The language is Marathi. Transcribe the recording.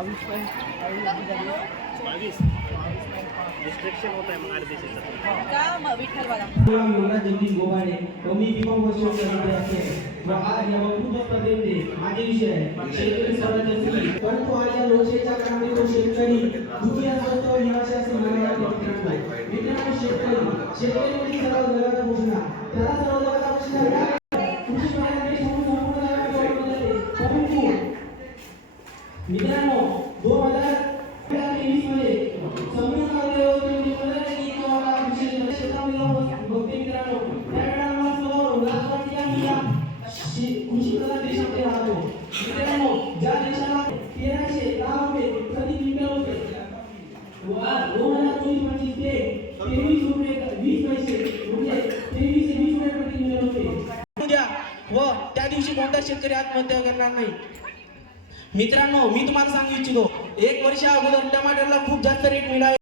22 डिस्ट्रिक्शन होत आहे मग आरबीसीचं विठ्ठलवाला जगदीश गोबाडे व मी बीकॉम वर्ष विद्यार्थी आहे व आज या वक्तृत्व स्पर्धेचे माझे विषय आहे शेतकरी स्वराज्य स्त्री. परंतु आज या लोकशाहीच्या काळामध्ये तो शेतकरी दुखी असतो निराशा असे म्हणायला मित्रांनो शेतकरी म्हणजे सर्व जगाचा घोषणा त्याला सर्व जगाचा घोषणा कृषी प्रधान देश म्हणून संपूर्ण जगात ओळखले जाते. परंतु मित्रांनो 2023 मध्ये संपूर्ण कृषी प्रधान देशामध्ये राहतो. मित्रांनो ज्या देशाला 1310 रुपये प्रति क्विंटल होते 2024-25 ते 23 रुपये 20 पैसे म्हणजे 23 ते 20 रुपये प्रति क्विंटल होते उद्या व त्या दिवशी कोणता शेतकरी आत्महत्या करणार नाही. मित्रांनो मी तुम्हाला सांगू इच्छितो 1 वर्षा अगोदर टमाटरला खूप जास्त रेट मिळाला.